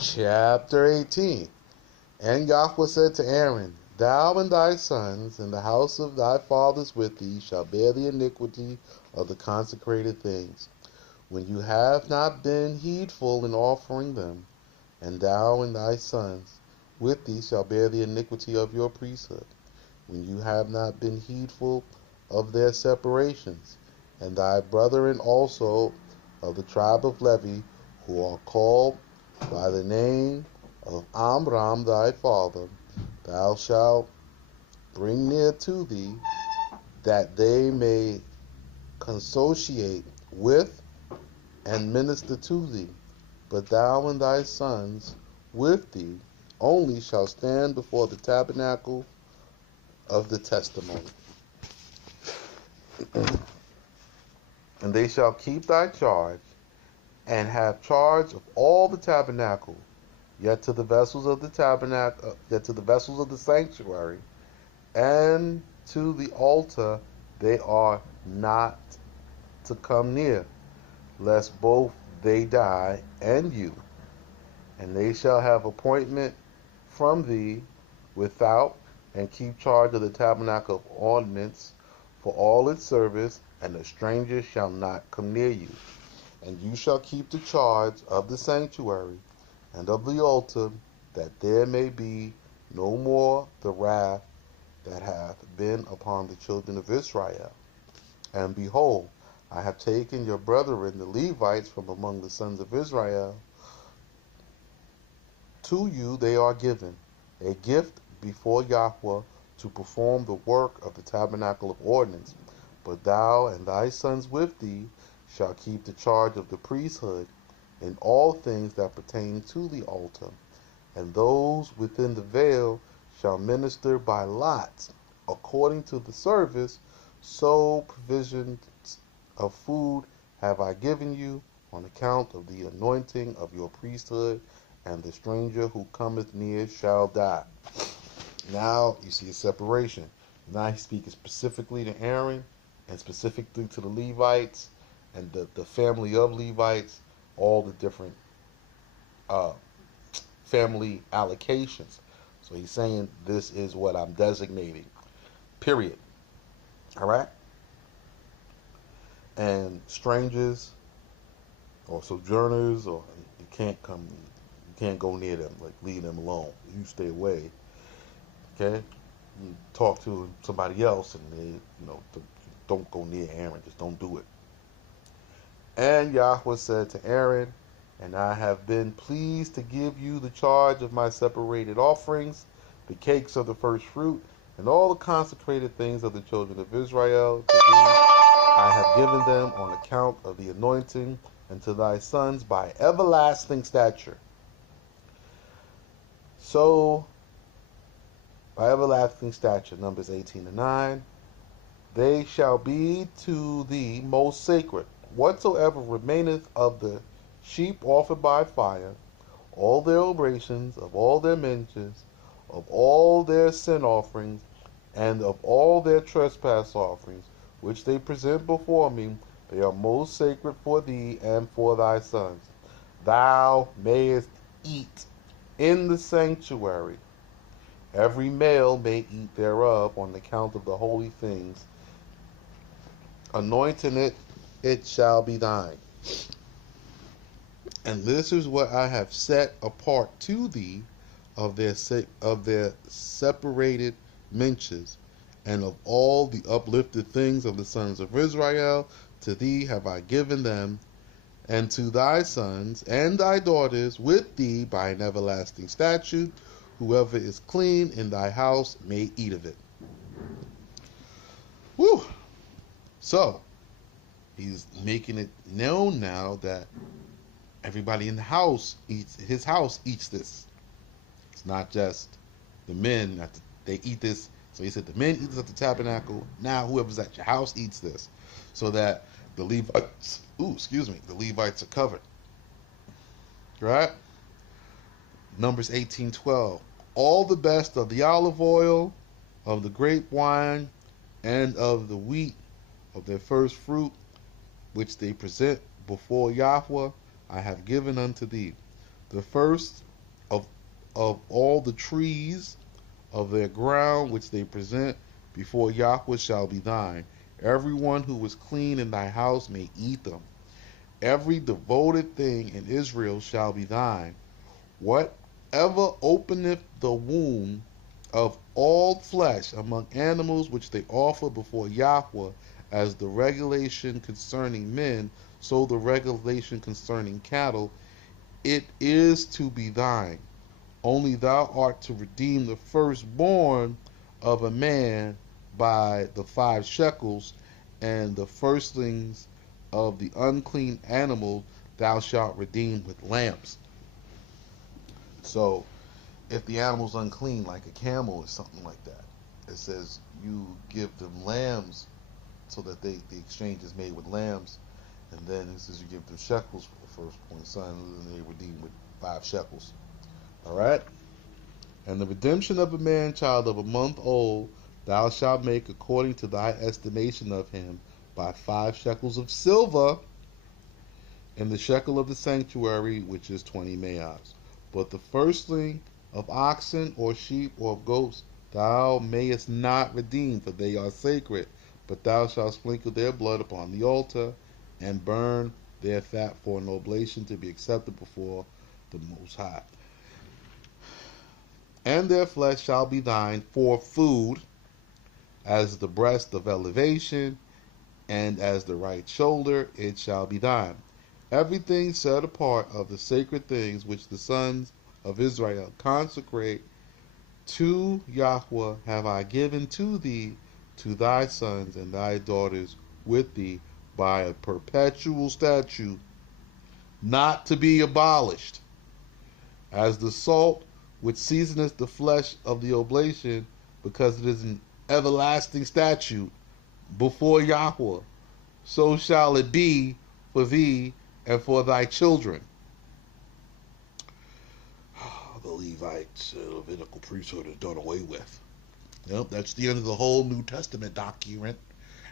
Chapter 18. And Yahweh said to Aaron, Thou and thy sons and the house of thy fathers with thee shall bear the iniquity of the consecrated things, when you have not been heedful in offering them. And thou and thy sons with thee shall bear the iniquity of your priesthood, when you have not been heedful of their separations. And thy brethren also of the tribe of Levi, who are called by the name of Amram thy father, thou shalt bring near to thee, that they may consociate with and minister to thee. But thou and thy sons with thee only shall stand before the tabernacle of the testimony. And they shall keep thy charge, and have charge of all the tabernacle. Yet to the vessels of the tabernacle, yet to the vessels of the sanctuary, and to the altar, they are not to come near, lest both they die and you. And they shall have appointment from thee without, and keep charge of the tabernacle of ordinance for all its service, and a stranger shall not come near you. And you shall keep the charge of the sanctuary and of the altar, that there may be no more the wrath that hath been upon the children of Israel. And behold, I have taken your brethren the Levites from among the sons of Israel. To you they are given, a gift before Yahweh, to perform the work of the tabernacle of ordinance. But thou and thy sons with thee shall keep the charge of the priesthood in all things that pertain to the altar. And those within the veil shall minister by lots, according to the service. So provisions of food have I given you, on account of the anointing of your priesthood, and the stranger who cometh near shall die. Now you see a separation. Now he's speaking specifically to Aaron and specifically to the Levites and the family of Levites, all the different uh, family allocations. So he's saying this is what I'm designating, period. All right? And strangers or sojourners, or you can't go near them, like leave them alone. You stay away. Okay? You talk to somebody else and they, don't go near Aaron. Just don't do it. And Yahweh said to Aaron, And I have been pleased to give you the charge of my separated offerings, the cakes of the first fruit, and all the consecrated things of the children of Israel. To thee I have given them on account of the anointing, and to thy sons by everlasting stature. So, by everlasting stature, Numbers 18:9, they shall be to thee most sacred. Whatsoever remaineth of the sheep offered by fire, all their oblations, of all their mentions, of all their sin offerings, and of all their trespass offerings, which they present before me, they are most sacred for thee and for thy sons. Thou mayest eat in the sanctuary. Every male may eat thereof on account of the holy things. Anointing it, it shall be thine. And this is what I have set apart to thee of their separated mentions, and of all the uplifted things of the sons of Israel. To thee have I given them, and to thy sons and thy daughters with thee by an everlasting statute. Whoever is clean in thy house may eat of it. Whew. So, he's making it known now that everybody in the house his house eats this. It's not just the men that they eat this. So he said the men eat this at the tabernacle. Now whoever's at your house eats this, so that the Levites, the Levites are covered. Right? Numbers 18:12. All the best of the olive oil, of the grape wine, and of the wheat, of their first fruit, which they present before Yahweh, I have given unto thee. The first of all the trees of their ground which they present before Yahweh shall be thine. Everyone who is clean in thy house may eat them. Every devoted thing in Israel shall be thine. Whatever openeth the womb of all flesh among animals which they offer before Yahweh, as the regulation concerning men, so the regulation concerning cattle, it is to be thine. Only thou art to redeem the firstborn of a man by the 5 shekels, and the firstlings of the unclean animal thou shalt redeem with lambs. So, if the animal's unclean, like a camel or something like that, it says you give them lambs so that the exchange is made with lambs, and then it says you give them shekels for the firstborn son, and then they redeem with 5 shekels. All right. And the redemption of a man child of a month old thou shalt make according to thy estimation of him by 5 shekels of silver, and the shekel of the sanctuary, which is 20 meahs. But the firstling of oxen or sheep or of goats thou mayest not redeem, for they are sacred. But thou shalt sprinkle their blood upon the altar, and burn their fat for an oblation to be accepted before the Most High. And their flesh shall be thine for food, as the breast of elevation, and as the right shoulder, it shall be thine. Everything set apart of the sacred things which the sons of Israel consecrate to Yahweh have I given to thee, to thy sons and thy daughters with thee, by a perpetual statute, not to be abolished, as the salt which seasoneth the flesh of the oblation, because it is an everlasting statute before Yahweh. So shall it be for thee and for thy children. The Levites, Levitical priesthood is done away with. Yep, that's the end of the whole New Testament document.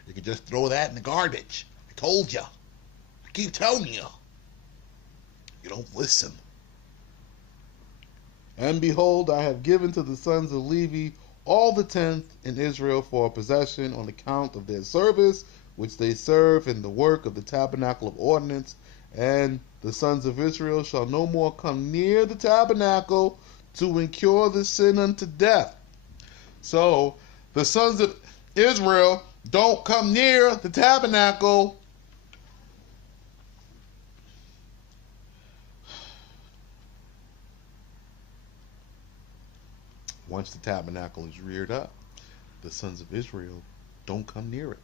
You can just throw that in the garbage. I told you. I keep telling you. You don't listen. And behold, I have given to the sons of Levi all the tenth in Israel for a possession on account of their service, which they serve in the work of the tabernacle of ordinance. And the sons of Israel shall no more come near the tabernacle to incur the sin unto death. So the sons of Israel don't come near the tabernacle. Once the tabernacle is reared up, the sons of Israel don't come near it.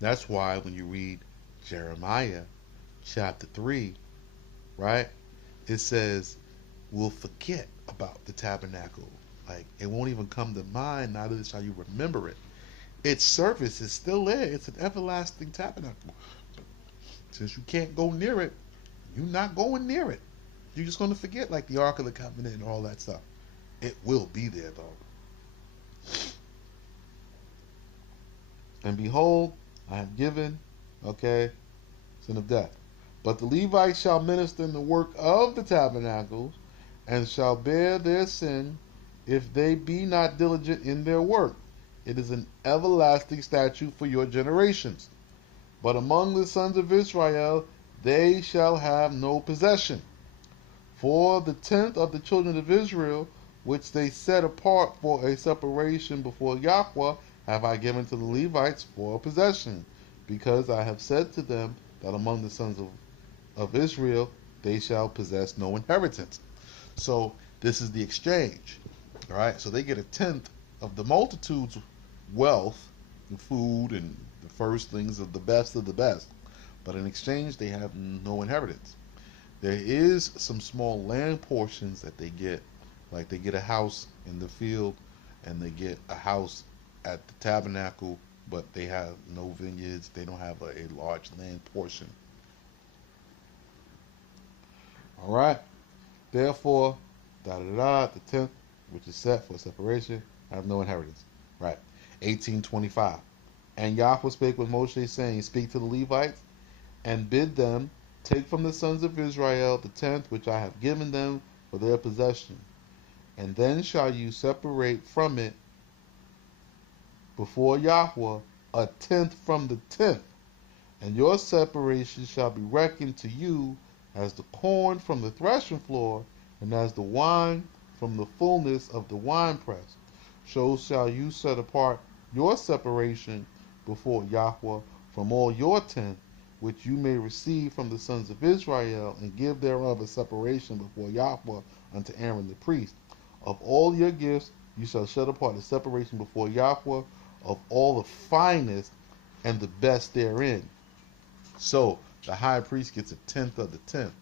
That's why when you read Jeremiah chapter 3, right, it says we'll forget about the tabernacle. Like, it won't even come to mind, neither shall you remember it. Its service is still there. It's an everlasting tabernacle. But since you can't go near it, you're not going near it. You're just going to forget, like the Ark of the Covenant and all that stuff. It will be there, though. And behold, I have given, okay, sin of death. But the Levites shall minister in the work of the tabernacles, and shall bear their sin, if they be not diligent in their work. It is an everlasting statute for your generations. But among the sons of Israel they shall have no possession. For the tenth of the children of Israel, which they set apart for a separation before Yahweh, have I given to the Levites for a possession, because I have said to them that among the sons of Israel they shall possess no inheritance. So this is the exchange. All right, so they get a tenth of the multitude's wealth and food and the firstlings of the best. But in exchange, they have no inheritance. There is some small land portions that they get, like they get a house in the field and they get a house at the tabernacle, but they have no vineyards. They don't have a large land portion. All right. Therefore, the tenth, which is set for separation, have no inheritance. Right. 18:25. And Yahweh spake with Moshe, saying, Speak to the Levites, and bid them Take from the sons of Israel the tenth which I have given them for their possession. And then shall you separate from it before Yahweh a tenth from the tenth, and your separation shall be reckoned to you as the corn from the threshing floor, and as the wine from the fullness of the winepress. So shall you set apart your separation before Yahweh from all your tenth, which you may receive from the sons of Israel, and give thereof a separation before Yahweh unto Aaron the priest. Of all your gifts you shall set apart a separation before Yahweh of all the finest and the best therein. So the high priest gets a tenth of the tenth.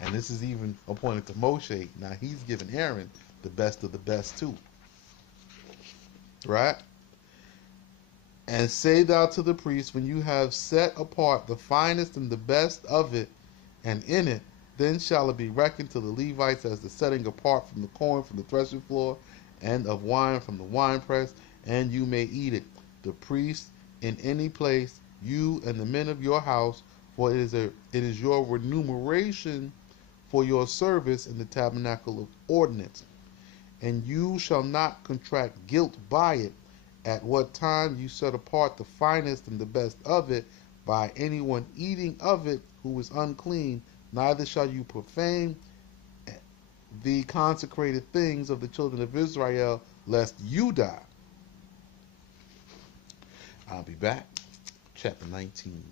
And this is even appointed to Moshe. Now he's giving Aaron the best of the best too. Right? And say thou to the priest, when you have set apart the finest and the best of it, and in it, then shall it be reckoned to the Levites as the setting apart from the corn from the threshing floor, and of wine from the winepress, and you may eat it. The priest in any place, you and the men of your house, for it is your remuneration for your service in the tabernacle of ordinance. And you shall not contract guilt by it, at what time you set apart the finest and the best of it, by anyone eating of it who is unclean, neither shall you profane the consecrated things of the children of Israel, lest you die. I'll be back. Chapter 19.